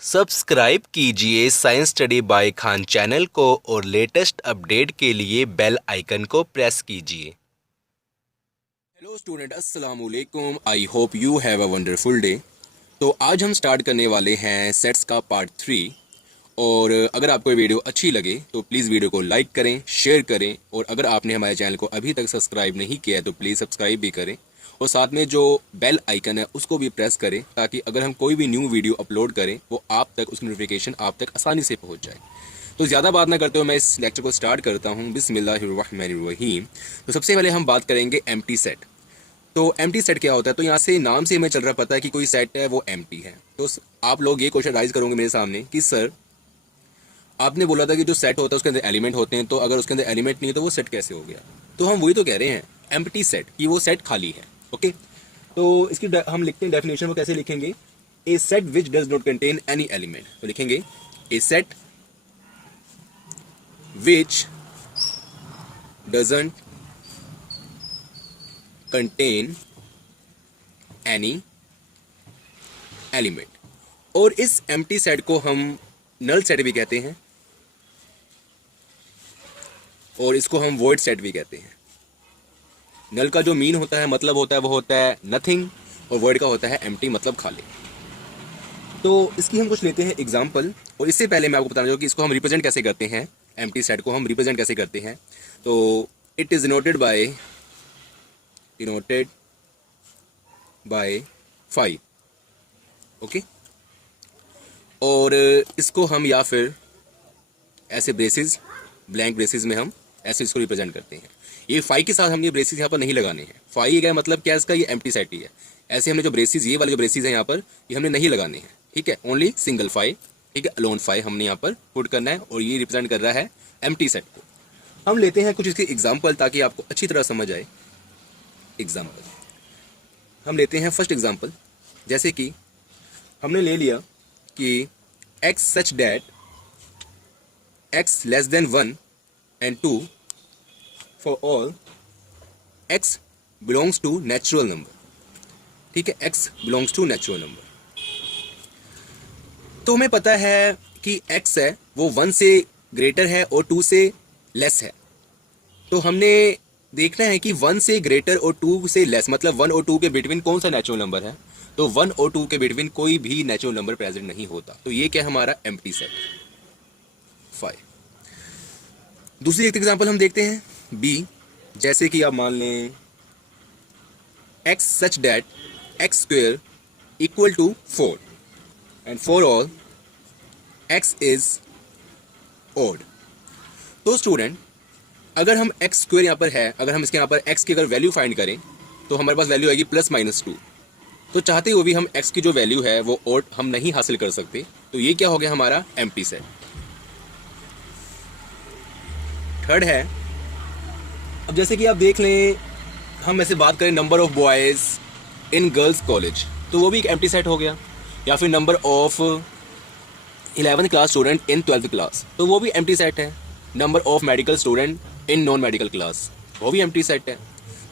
Subscribe कीजिए science study bye Khan channel को और लेटेस्ट अपडेट के लिए बेल आइकन को प्रेस कीजिए। हेलो स्टूडेंट, अस्सलाम वालेकुम। I hope you have a wonderful day. तो आज हम स्टार्ट करने वाले हैं सेट्स का पार्ट 3। और अगर आपको ये वीडियो अच्छी लगे तो प्लीज़ वीडियो को लाइक करें, शेयर करें, और अगर आपने हमारे चैनल को अभी तक सब्सक्राइब नहीं किया है तो प्लीज़ सब्सक्राइब भी करें और साथ में जो बेल आइकन है उसको भी प्रेस करें ताकि अगर हम कोई भी न्यू वीडियो अपलोड करें वो आप तक, उसकी नोटिफिकेशन आप तक आसानी से पहुंच जाए। तो ज़्यादा बात ना करते हुए मैं इस लेक्चर को स्टार्ट करता हूँ। बिस्मिल्लाहिर्रहमानिर्रहीम। तो सबसे पहले हम बात करेंगे एम्प्टी सेट। तो एम्प्टी सेट क्या होता है? तो यहाँ से नाम से हमें चल रहा पता है कि कोई सेट है वो एम्प्टी है। तो आप लोग ये क्वेश्चन राइज करोगे मेरे सामने कि सर आपने बोला था कि जो सेट होता है उसके अंदर एलिमेंट होते हैं, तो अगर उसके अंदर एलिमेंट नहीं है तो वो सेट कैसे हो गया? तो हम वही तो कह रहे हैं, एम्प्टी सेट, कि वो सेट खाली है। ओके, तो इसकी हम लिखते हैं डेफिनेशन, वो कैसे लिखेंगे? A set which does not contain any element. तो लिखेंगे a set which doesn't contain any element. और इस एम्प्टी सेट को हम नल सेट भी कहते हैं और इसको हम वॉइड सेट भी कहते हैं। नल का जो मीन होता है, मतलब होता है, वो होता है नथिंग, और वॉइड का होता है एम्प्टी, मतलब खाली। तो इसकी हम कुछ लेते हैं एग्जाम्पल, और इससे पहले मैं आपको बताना चाहूँ कि इसको हम रिप्रेजेंट कैसे करते हैं। एम्प्टी सेट को हम रिप्रेजेंट कैसे करते हैं? तो it is denoted by 5। Okay, और इसको हम या फिर ऐसे ब्रेसेस, ब्लैंक ब्रेसेस में हम ऐसे इसको रिप्रेजेंट करते हैं। ये 5 के साथ हमने ब्रेसेस यहाँ पर नहीं लगाने हैं। 5 का मतलब क्या है इसका? ये एम्प्टी सेट ही है। ऐसे हमने जो ब्रेसेस, ये वाले जो ब्रेसेस हैं यहाँ पर, ये हमने नहीं लगाने हैं। ठीक है, ओनली सिंगल 5, ठीक है, अलोन 5 हमने यहाँ पर पुट करना है, और ये रिप्रेजेंट कर रहा है एम्प्टी सेट को। हम लेते हैं कुछ इसके एग्जाम्पल ताकि आपको अच्छी तरह समझ आए। एग्जाम्पल हम लेते हैं, फर्स्ट एग्जाम्पल, जैसे कि हमने ले लिया कि x such that x less than 1 and 2 for all x belongs to natural number। ठीक है, x belongs to natural number। तो हमें पता है कि x है वो 1 से ग्रेटर है और 2 से लेस है। तो हमने देखना है कि 1 से ग्रेटर और 2 से लेस, मतलब 1 और 2 के बिटवीन कौन सा नेचुरल नंबर है। तो 1 और 2 के बिटवीन कोई भी नेचुरल नंबर प्रेजेंट नहीं होता। तो ये क्या है? हमारा एम्प्टी सेट 5। दूसरी एक एग्जांपल हम देखते हैं, बी, जैसे कि आप मान लें x such that x square equal to 4 and for all x is odd. तो स्टूडेंट, अगर हम x स्क्वेयर यहाँ पर है, अगर हम इसके यहाँ पर x की अगर वैल्यू फाइंड करें तो हमारे पास वैल्यू आएगी +-2। तो चाहते हुए भी हम x की जो वैल्यू है वो ऑड हम नहीं हासिल कर सकते। तो ये क्या हो गया? हमारा एम्प्टी सेट। थर्ड है, अब जैसे कि आप देख लें, हम ऐसे बात करें number of boys in girls college, तो वो भी एक एम्प्टी सेट हो गया। या फिर number of 11th class student in 12th class, तो वो भी एम्प्टी सेट है। Number of medical student in non medical class, वो भी एम्प्टी सेट है।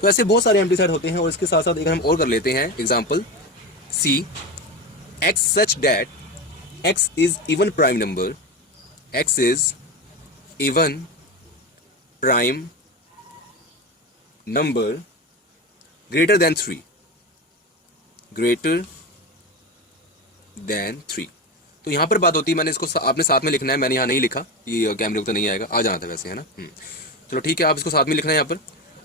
तो ऐसे बहुत सारे एम्प्टी सेट होते हैं। और इसके साथ साथ एक हम और कर लेते हैं example, see, x such that x is even prime number, x is even prime number greater than 3, greater than 3। तो यहाँ पर बात होती है, मैंने इसको आपने साथ में लिखना है, मैंने यहाँ नहीं लिखा, ये कैमरे को तो नहीं आएगा, आ जाना था वैसे, है ना। चलो ठीक है, आप इसको साथ में लिखना है यहाँ पर।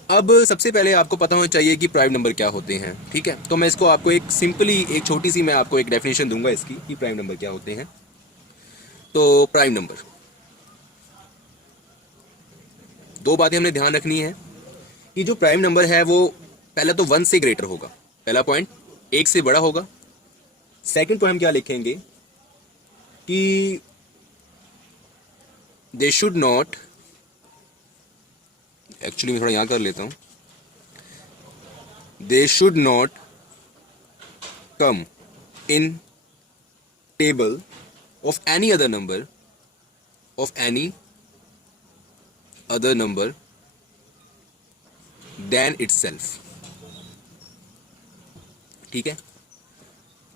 अब सबसे पहले आपको पता होना चाहिए कि प्राइम नंबर क्या होते हैं। ठीक है, तो मैं इसको आपको एक सिंपली, एक छोटी सी मैं आपको एक डेफिनेशन दूंगा इसकी कि प्राइम नंबर क्या होते हैं। तो प्राइम नंबर, दो बातें हमने ध्यान रखनी है कि जो प्राइम नंबर है वो पहला तो 1 से ग्रेटर होगा, पहला पॉइंट, 1 से बड़ा होगा। सेकंड पॉइंट हम क्या लिखेंगे कि दे शुड नॉट, एक्चुअली मैं थोड़ा यहाँ कर लेता हूँ, they should not come in table of any other number, of any other number than itself. ठीक है,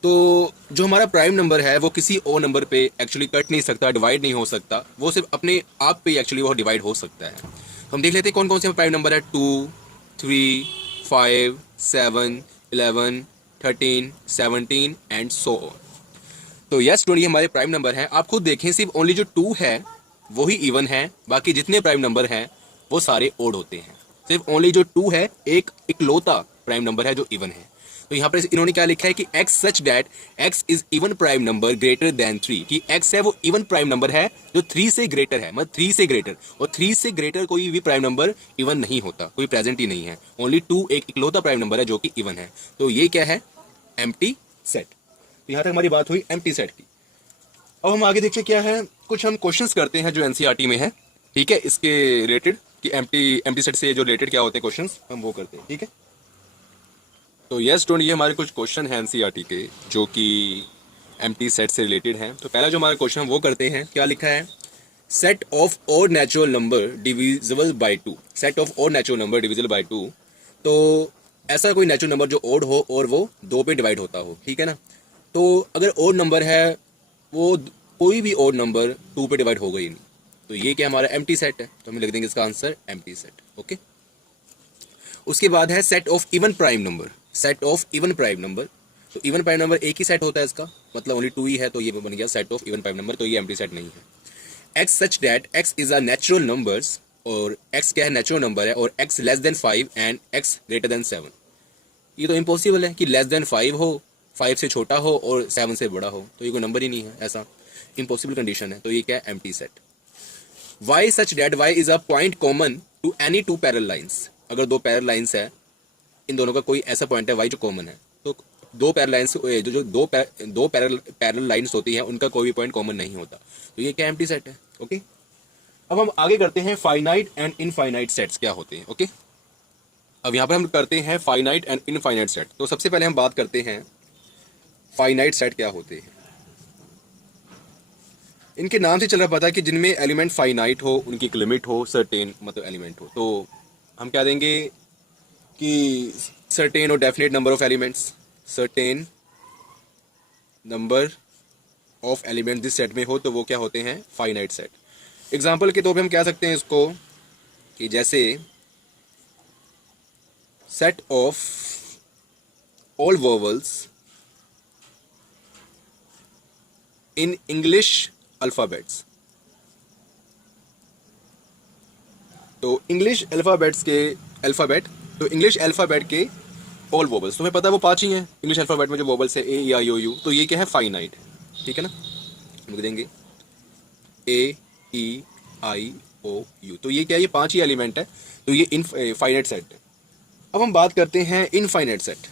तो जो हमारा प्राइम नंबर है वो किसी और नंबर पे एक्चुअली कट नहीं सकता, डिवाइड नहीं हो सकता, वो सिर्फ अपने आप पे एक्चुअली वो डिवाइड हो सकता है। हम देख लेते हैं कौन कौन से प्राइम नंबर है। 2, 3, 5, 7, 11, 13, 17 एंड सो ऑन। तो यस 20 हमारे प्राइम नंबर हैं। आप खुद देखें, सिर्फ ओनली जो 2 है वो ही इवन है, बाकी जितने प्राइम नंबर हैं वो सारे ओड होते हैं। सिर्फ ओनली जो 2 है एक इकलौता प्राइम नंबर है जो इवन है। तो यहाँ पर इन्होंने क्या लिखा है कि x such that x is even prime number greater than 3, कि x है वो इवन प्राइम नंबर है जो 3 से ग्रेटर है, मतलब 3 से ग्रेटर, और 3 से ग्रेटर कोई भी प्राइम नंबर इवन नहीं होता, कोई प्रेजेंट ही नहीं है। ओनली 2 एक इकलौता प्राइम नंबर है जो कि इवन है। तो ये क्या है? Empty set. तो यहाँ तक हमारी बात हुई एम्प्टी सेट की। अब हम आगे देखिए क्या है, कुछ हम क्वेश्चंस करते हैं जो एनसीईआरटी में है, ठीक है, इसके रिलेटेड कि एम्प्टी सेट से जो रिलेटेड क्या होते हैं क्वेश्चंस, हम वो करते हैं, ठीक है। तो यस स्टूडेंट, ये हमारे कुछ क्वेश्चन हैं एनसीईआरटी के जो कि एम्प्टी सेट से रिलेटेड हैं। तो पहला जो हमारा क्वेश्चन वो करते हैं, क्या लिखा है? Set of odd natural number divisible by 2। Set of odd natural number divisible by 2। तो ऐसा कोई नेचुरल नंबर जो ऑड हो और वो 2 पे डिवाइड होता हो, ठीक है ना। तो अगर ऑड नंबर है वो कोई भी ऑड नंबर 2 पे डिवाइड होगा ही नहीं, तो ये क्या हमारा एम्प्टी सेट है। तो हम लिख देंगे इसका आंसर एम्प्टी सेट। ओके, उसके बाद है set of even prime number. Set of even prime number, तो इवन प्राइम नंबर एक ही सेट होता है इसका, मतलब ओनली 2 ही है, तो ये बन गया set of even prime number, तो ये एम्प्टी सेट नहीं है। X such that x is a natural numbers, और एक्स क्या है? नेचुरल नंबर है, और x less then 5 and x greater than 7। ये तो इम्पॉसिबल है कि लेस देन 5 हो, 5 से छोटा हो और 7 से बड़ा हो, तो ये कोई नंबर ही नहीं है, ऐसा इम्पॉसिबल कंडीशन है। तो ये क्या है? Empty set. Y such that y is a point common to any 2 parallel lines. अगर 2 पैरेलल लाइन्स है, इन दोनों का कोई ऐसा पॉइंट है वाई जो कॉमन है, तो 2 पैरेलल लाइन्स जो दो पैरेलल लाइन्स होती हैं उनका कोई भी पॉइंट कॉमन नहीं होता, तो ये क्या एम्प्टी सेट है। ओके, अब हम आगे करते हैं फाइनाइट एंड इनफाइनाइट सेट्स क्या होते हैं। ओके, अब यहाँ पर हम करते हैं फाइनाइट एंड इनफाइनाइट सेट। तो सबसे पहले हम बात करते हैं फाइनाइट सेट क्या होते हैं। इनके नाम से चल रहा पता है कि जिनमें एलिमेंट फाइनाइट हो, उनकी एक लिमिट हो, सर्टेन मतलब एलिमेंट हो। तो हम क्या देंगे कि सर्टेन और definite number of elements, certain number of elements जिस सेट में हो तो वो क्या होते हैं? Finite set. एग्जाम्पल के तौर पे हम कह सकते हैं इसको कि जैसे set of all vowels in English alphabets. तो इंग्लिश अल्फ़ाबेट्स के इंग्लिश अल्फ़ाबेट के ऑल वोबल्स, तुम्हें पता है वो 5 ही हैं इंग्लिश अल्फ़ाबेट में जो वोबल्स है, ए ई आई ओ यू, तो ये क्या है? फाइनाइट है, ठीक है ना। लिख देंगे ए ई आई ओ यू, तो ये क्या है? ये 5 ही एलिमेंट है, तो ये फाइनाइट सेट है। अब हम बात करते हैं इनफाइनाइट सेट।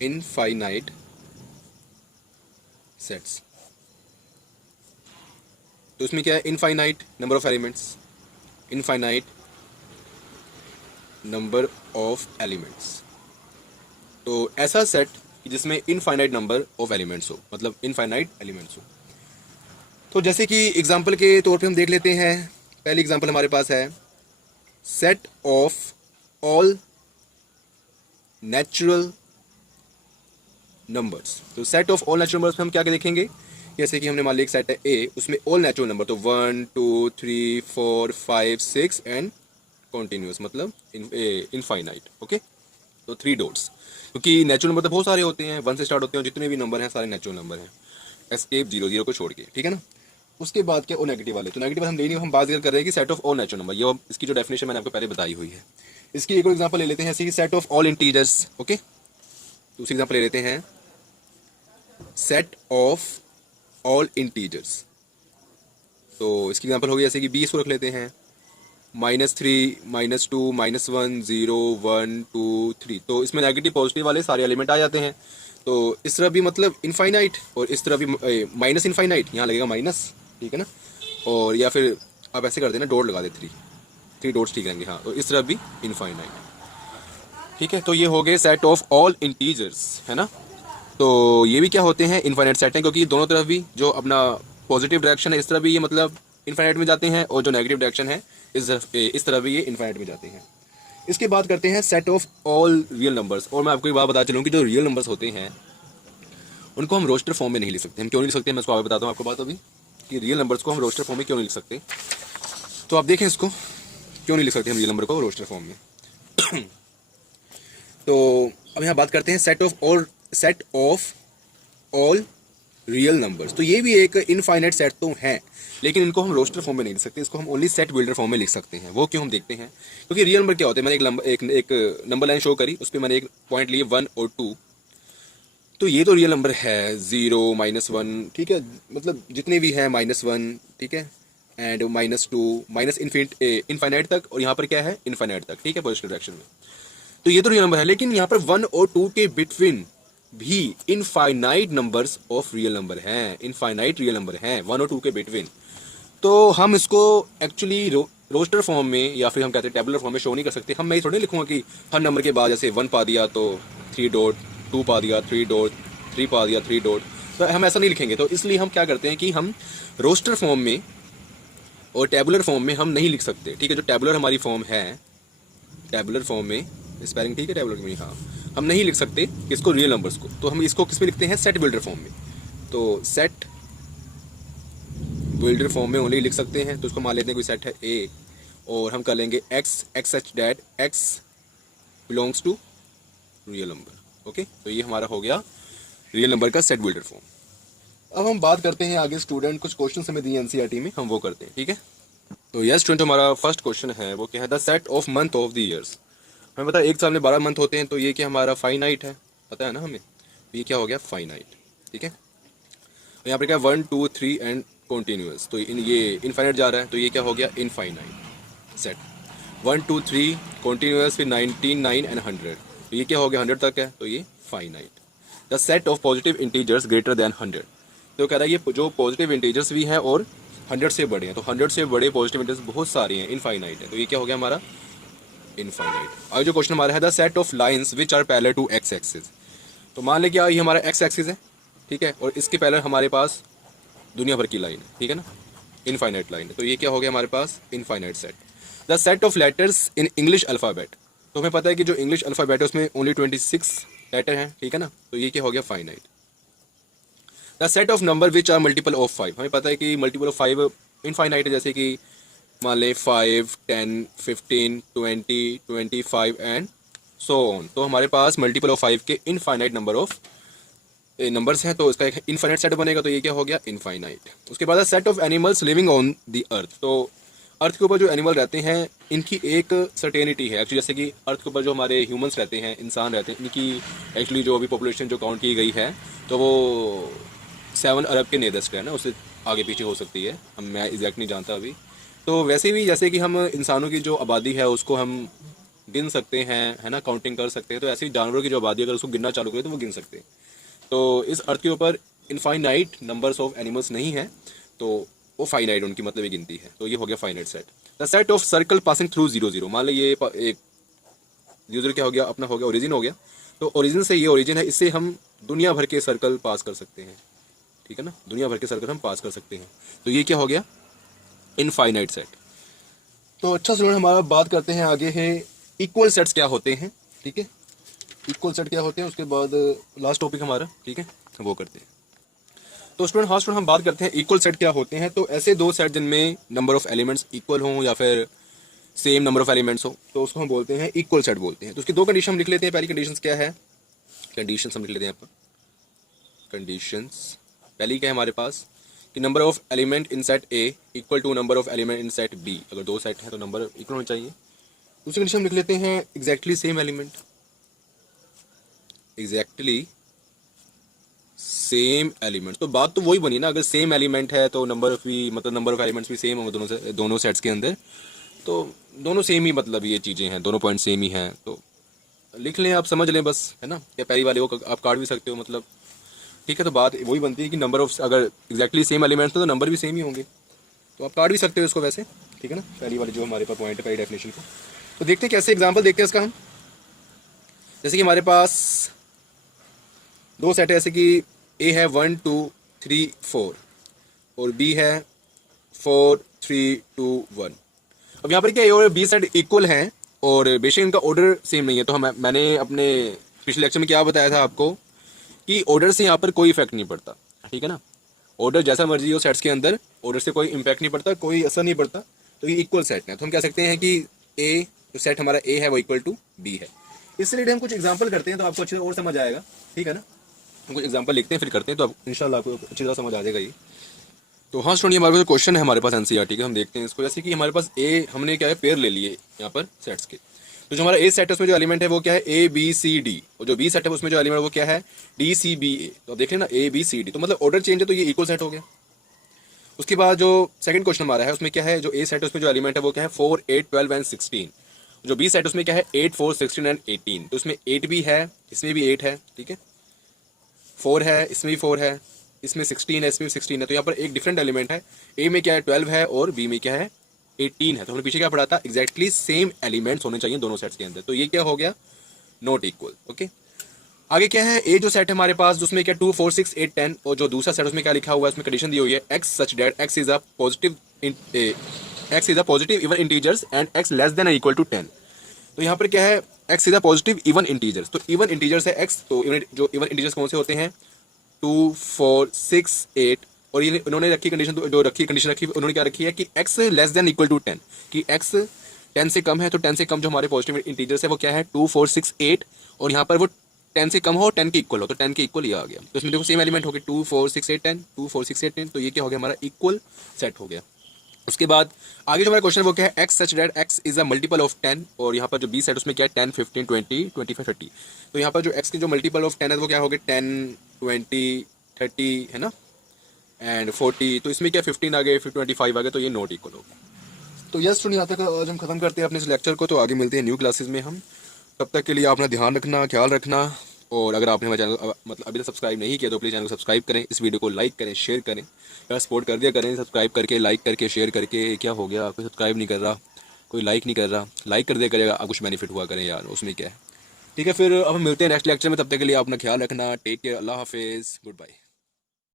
इनफाइनाइट सेट्स, तो इसमें क्या है? Infinite number of elements, infinite number of elements. तो ऐसा सेट जिसमें इनफाइनाइट नंबर ऑफ एलिमेंट्स हो, मतलब इनफाइनाइट एलिमेंट्स हो। तो जैसे कि एग्जांपल के तौर पे हम देख लेते हैं, पहली एग्जांपल हमारे पास है set of all natural numbers. तो set of all natural numbers में हम क्या क्या देखेंगे? जैसे कि हमने मान लिया एक सेट है ए, उसमें ऑल नेचुरल नंबर, तो 1 2 3 4 5 6 एंड कॉन्टिन्यूस, मतलब इनफाइनाइट। ओके, तो 3 डॉट्स, क्योंकि नेचुरल नंबर तो बहुत सारे होते हैं, 1 से स्टार्ट होते हैं, जितने भी नंबर हैं सारे नेचुरल नंबर हैं, एस्केप 0 0 को छोड़ के, ठीक है ना। उसके बाद क्या? ओ नेगेटिव वाले। तो नेगेटिव हम नहीं, हम बात कर रहे हैं कि set of all natural number, ये इसकी जो डेफिनेशन मैंने आपको पहले बताई हुई है। इसकी एक और एग्जांपल ले लेते हैं, जैसे कि set of all integers. Okay, दूसरी एग्जांपल ले लेते हैं सेट ऑफ ऑल इंटीजर्स। तो इसकी एग्जांपल होगी जैसे कि 20 को रख लेते हैं, -3 -2 -1 0 1 2 3। तो इसमें नेगेटिव पॉजिटिव वाले सारे एलिमेंट आ जाते हैं। तो इस तरह भी मतलब इनफाइनाइट, और इस तरह भी माइनस इनफाइनाइट, यहाँ लगेगा माइनस, ठीक है ना। और या फिर आप ऐसे कर देना, डॉट लगा दे, 3 डॉट्स ठीक रहेंगे। हाँ, तो इस तरह भी इनफाइनाइट, ठीक है। तो ये हो गए सेट ऑफ ऑल इंटीजर्स, है ना। तो ये भी क्या होते हैं? इनफाइनाइट सेट हैं, क्योंकि दोनों तरफ भी जो अपना पॉजिटिव डायरेक्शन है इस तरह भी ये मतलब इनफाइनाइट में जाते हैं, और जो नेगेटिव डायरेक्शन है इस तरफ भी ये इनफाइनाइट में जाते हैं। इसके बाद करते हैं set of all real numbers. और मैं आपको एक बात बता चलूँ कि जो रियल नंबर्स होते हैं उनको हम रोस्टर फॉर्म में नहीं लिख सकते। हम क्यों नहीं लिख सकते, मैं इसको आगे बताता हूँ आपको बात अभी कि रियल नंबर्स को हम रोस्टर फॉर्म में क्यों नहीं लिख सकते। तो आप देखें इसको, क्यों नहीं लिख सकते हम रियल नंबर को रोस्टर फॉर्म में। तो अब यहाँ बात करते हैं set of all real numbers. तो ये भी एक इनफाइनाइट सेट तो है, लेकिन इनको हम रोस्टर फॉर्म में नहीं लिख सकते, इसको हम ओनली सेट बिल्डर फॉर्म में लिख सकते हैं। वो क्यों हम देखते हैं, क्योंकि रियल नंबर क्या होते हैं, मैंने एक नंबर लाइन शो करी, उस पर मैंने एक पॉइंट लिए 1 और 2। तो ये तो रियल नंबर है, 0 -1, ठीक है, मतलब जितने भी हैं -1, ठीक है, एंड -2 माइनस इनफाइनाइट तक, और यहाँ पर क्या है इनफाइनाइट तक, ठीक है, पॉजिटिव डायरेक्शन में। तो ये तो रियल नंबर है, लेकिन यहाँ पर 1 और 2 के बिटवीन भी infinite numbers of real number हैं, इनफाइनाइट रियल नंबर हैं 1 और 2 के बिटवीन। तो हम इसको एक्चुअली रोस्टर फॉर्म में या फिर हम कहते हैं टेबुलर फॉर्म में शो नहीं कर सकते। हम मैं ये थोड़ी लिखूंगा कि हर नंबर के बाद जैसे 1 पा दिया तो 3 डॉट, 2 पा दिया 3 डॉट, 3 पा दिया 3 डॉट, तो हम ऐसा नहीं लिखेंगे। तो इसलिए हम क्या करते हैं कि हम रोस्टर फॉर्म में और टेबुलर फॉर्म में हम नहीं लिख सकते, ठीक है। जो टेबुलर हमारी फॉर्म है, टेबुलर फॉर्म में स्पेलिंग ठीक है टेबुलर में, हाँ, हम नहीं लिख सकते इसको रियल नंबर्स को। तो हम इसको किस में लिखते हैं, सेट बिल्डर फॉर्म में। तो सेट बिल्डर फॉर्म में ओनली लिख सकते हैं। तो उसको मान लेते हैं कोई सेट है ए, और हम कर लेंगे x such that x belongs to real number. Okay, तो ये हमारा हो गया रियल नंबर का सेट बिल्डर फॉर्म। अब हम बात करते हैं आगे, स्टूडेंट कुछ क्वेश्चन हमें दिए एनसीईआरटी में, हम वो करते हैं, ठीक है। तो यस स्टूडेंट, हमारा फर्स्ट क्वेश्चन है वो क्या है, the set of month of the years. हमें पता है एक साल में 12 मंथ होते हैं, तो ये क्या हमारा फाइनाइट है, पता है ना हमें, तो ये क्या हो गया फाइनाइट, ठीक है। यहाँ पर क्या 1 2 3 एंड कॉन्टीन्यूअस, तो ये इनफाइनाइट जा रहा है, तो ये क्या हो गया इनफाइनाइट सेट। 1 2 3 कॉन्टीन्यूअस, फिर 19 9 एंड 100, तो ये क्या हो गया 100 तक है, तो ये finite. The set of positive integers greater than 100, तो कह रहा है ये जो पॉजिटिव इंटीजर्स भी हैं और 100 से बड़े हैं, तो 100 से बड़े पॉजिटिव इंटीजर्स बहुत सारे हैं, इनफाइनाइट है, तो ये क्या हो गया हमारा इनफाइनाइट। अब जो क्वेश्चन हमारा है the set of lines which are parallel to x axis, तो मान लें कि ये हमारा एक्स एक्सिस है, ठीक है, और इसके पैरेलल हमारे पास दुनिया भर की लाइन है, ठीक है ना, इनफाइनाइट लाइन है, तो ये क्या हो गया हमारे पास infinite set. The set of letters in English alphabet, तो हमें पता है कि जो इंग्लिश अल्फ़ाबेट है उसमें ओनली 26 लेटर हैं, ठीक है ना, तो ये क्या हो गया finite. The set of number which are multiple of 5, हमें पता है कि मल्टीपल ऑफ 5 इनफाइनाइट है, जैसे कि मान लें 5 10 15 20 25 एंड सो ऑन, तो हमारे पास मल्टीपल ऑफ 5 के इनफाइनाइट नंबर ऑफ नंबर्स हैं, तो इसका एक इनफाइनाइट सेट बनेगा, तो ये क्या हो गया इनफाइनाइट। उसके बाद set of animals living on the earth, तो अर्थ के ऊपर जो एनिमल रहते हैं इनकी एक सर्टेनिटी है एक्चुअली, जैसे कि अर्थ के ऊपर जो हमारे ह्यूमंस रहते हैं, इंसान रहते हैं, इनकी एक्चुअली जो अभी पॉपुलेशन जो काउंट की गई है, तो वो 7 अरब के नियरेस्ट है ना, उससे आगे पीछे हो सकती है, हम मैं एग्जैक्ट नहीं जानता अभी। तो वैसे भी जैसे कि हम इंसानों की जो आबादी है उसको हम गिन सकते हैं, है ना, काउंटिंग कर सकते हैं, तो ऐसे ही जानवरों की जो आबादी अगर उसको गिनना चालू करें तो वो गिन सकते हैं। तो इस अर्थ के ऊपर इनफाइनाइट नंबर्स ऑफ एनिमल्स नहीं है, तो वो फाइनाइट उनकी मतलब ये गिनती है, तो ये हो गया finite set. The set of circle passing through 0 0, मान लो ये एक 0 क्या हो गया अपना, हो गया ओरिजिन हो गया, तो ओरिजिन से ये ओरिजिन है, इससे हम दुनिया भर के सर्कल पास कर सकते हैं, ठीक है ना, दुनिया भर के सर्कल हम पास कर सकते हैं, तो ये क्या हो गया इनफाइनाइट सेट। तो अच्छा स्टूडेंट, हमारा बात करते हैं आगे है इक्वल सेट्स क्या होते हैं, ठीक है, इक्वल सेट क्या होते हैं, उसके बाद लास्ट टॉपिक हमारा, ठीक है, वो करते हैं। तो स्टूडेंट हाँ स्टूडेंट, हम बात करते हैं इक्वल सेट क्या होते हैं। तो ऐसे दो सेट जिनमें नंबर ऑफ एलिमेंट्स इक्वल हों या फिर सेम नंबर ऑफ एलिमेंट्स हो, तो उसको हम बोलते हैं इक्वल सेट बोलते हैं। तो उसकी दो कंडीशन हम लिख लेते हैं। पहली कंडीशन क्या है, कंडीशन हम लिख लेते हैं यहाँ पर। कंडीशंस पहली क्या है हमारे पास कि number of element in set A equal to number of element in set B. अगर दो सेट हैं तो नंबर इक्वल होना चाहिए। दूसरी कंडीशन हम लिख लेते हैं exactly same element, exactly same element. तो बात तो वही बनी ना, अगर सेम एलिमेंट है तो नंबर ऑफ भी मतलब नंबर ऑफ एलिमेंट्स भी सेम होंगे दोनों सेट्स के अंदर, तो दोनों सेम ही मतलब ये चीज़ें हैं, दोनों पॉइंट सेम ही हैं, तो लिख लें, आप समझ लें बस, है ना। या पहली वाले को आप काट भी सकते हो, मतलब ठीक है। तो बात वही बनती है कि नंबर ऑफ अगर एग्जैक्टली सेम एलिमेंट्स तो नंबर भी सेम ही होंगे, तो आप काट भी सकते हो इसको वैसे, ठीक है ना, पहली वाली जो हमारे पास पॉइंट है, पहली डेफिनेशन को। तो देखते हैं कैसे एग्जाम्पल देखते हैं इसका हम। जैसे कि हमारे पास दो सेट है, जैसे कि ए है 1 2 3 4 और बी है 4 3 2 1। अब यहाँ पर क्या ए और बी सेट इक्वल हैं, और बेशक इनका ऑर्डर सेम नहीं है। तो मैंने अपने पिछले लेक्चर में क्या बताया था आपको कि ऑर्डर से यहाँ पर कोई इफेक्ट नहीं पड़ता, ठीक है ना। ऑर्डर जैसा मर्जी हो सेट्स के अंदर, ऑर्डर से कोई इम्पैक्ट नहीं पड़ता, कोई असर नहीं पड़ता। तो ये इक्वल सेट है, तो हम कह सकते हैं कि ए, जो सेट हमारा ए है वो इक्वल टू बी है। इससे रिलेटेड हम कुछ एग्जांपल करते हैं तो आपको अच्छी तरह और समझ आएगा, ठीक है ना। हम कुछ एग्जांपल लिखते हैं फिर करते हैं, तो इंशाल्लाह आपको अच्छी तरह समझ आ जाएगा ये। तो हाँ स्टूडेंट, हमारे पास क्वेश्चन है हमारे पास एनसीईआरटी का, हम देखते हैं इसको। जैसे कि हमारे पास ए, हमने क्या है पेयर ले लिए यहाँ पर सेट्स के। तो जो हमारा ए सेट है उसमें जो एलिमेंट है वो क्या है ए बी सी डी, और जो बी सेट है उसमें जो एलिमेंट है वो क्या है डी सी बी ए। तो देख लेना ए बी सी डी, तो मतलब ऑर्डर चेंज है तो ये इक्वल सेट हो गया। उसके बाद जो सेकंड क्वेश्चन हमारा है उसमें क्या है, जो ए सेट है उसमें जो एलिमेंट है वो क्या है 4, 8, 12 एंड 16। जो बी सेट उसमें क्या है 8, 4, 16 एंड 18। तो उसमें 8 भी है, इसमें भी 8 है, ठीक है, 4 है, इसमें भी 4 है, इसमें 16 है, इसमें भी 16 है। तो यहाँ पर एक डिफरेंट एलिमेंट है, ए में क्या है 12 है और बी में क्या है 18 है। तो हमने पीछे क्या पढ़ा था, एग्जैक्टली सेम एलिमेंट्स होने चाहिए दोनों सेट्स के अंदर। तो ये क्या हो गया, नॉट इक्वल। ओके, आगे क्या है, ए जो सेट है हमारे पास उसमें क्या 2, 4, 6, 8, 10, और जो दूसरा सेट उसमें क्या लिखा हुआ है, उसमें कंडीशन दी हुई है x such that x is a positive even integers and x less than equal to 10। तो यहाँ पर क्या है, x is a positive even integers. तो इवन इंटीजर्स है एक्स, तो जो इवन इंटीजर्स कौन से होते हैं 2, 4, 6, 8। और ये उन्होंने रखी कंडीशन, जो रखी कंडीशन रखी उन्होंने क्या रखी है कि x less than equal to 10, कि एक्स 10 से कम है। तो 10 से कम जो हमारे पॉजिटिव इंटीजर्स है वो क्या है 2, 4, 6, 8, और यहाँ पर वो 10 से कम हो 10 के इक्वल हो, तो 10 के इक्वल ये आ गया। तो इसमें देखो सेम एलिमेंट हो गए 2, 4, 6, 8, 10, 2, 4, 6, 8, 10। तो ये क्या हो गया हमारा इक्वल सेट हो गया। उसके बाद आगे जो हमारा क्वेश्चन है वो क्या है x such that x is a multiple of 10, और यहाँ पर जो बी सेट उसमें क्या है 10, 15, 20, 25, 30। तो यहाँ पर जो एक्स के जो मल्टीपल ऑफ 10 है वो क्या हो गया 10, 20, 30 है ना, एंड 40। तो इसमें क्या 15 आ गए, फिर 25 आ गए, तो ये नॉट इक्वल हो गया। तो यस स्टूडेंट, यहाँ तक आज हम खत्म करते हैं अपने इस लेक्चर को। तो आगे मिलते हैं न्यू क्लासेस में हम, तब तक के लिए आपने ध्यान रखना, ख्याल रखना। और अगर आपने हमारे चैनल मतलब अभी तक सब्सक्राइब नहीं किया तो प्लीज़ चैनल को सब्सक्राइब करें, इस वीडियो को लाइक करें, शेयर करें। यार सपोर्ट कर दिया करें, सब्सक्राइब करके, लाइक करके, शेयर करके। क्या हो गया, कोई सब्सक्राइब नहीं कर रहा, कोई लाइक नहीं कर रहा, लाइक कर दिया करेगा, कुछ बेनिफिट हुआ करें यार, उसमें क्या है। ठीक है, फिर अब हम मिलते हैं नेक्स्ट लेक्चर में, तब तक के लिए अपना ख्याल रखना। टेक केयर, अल्लाह हाफिज़, गुड बाय।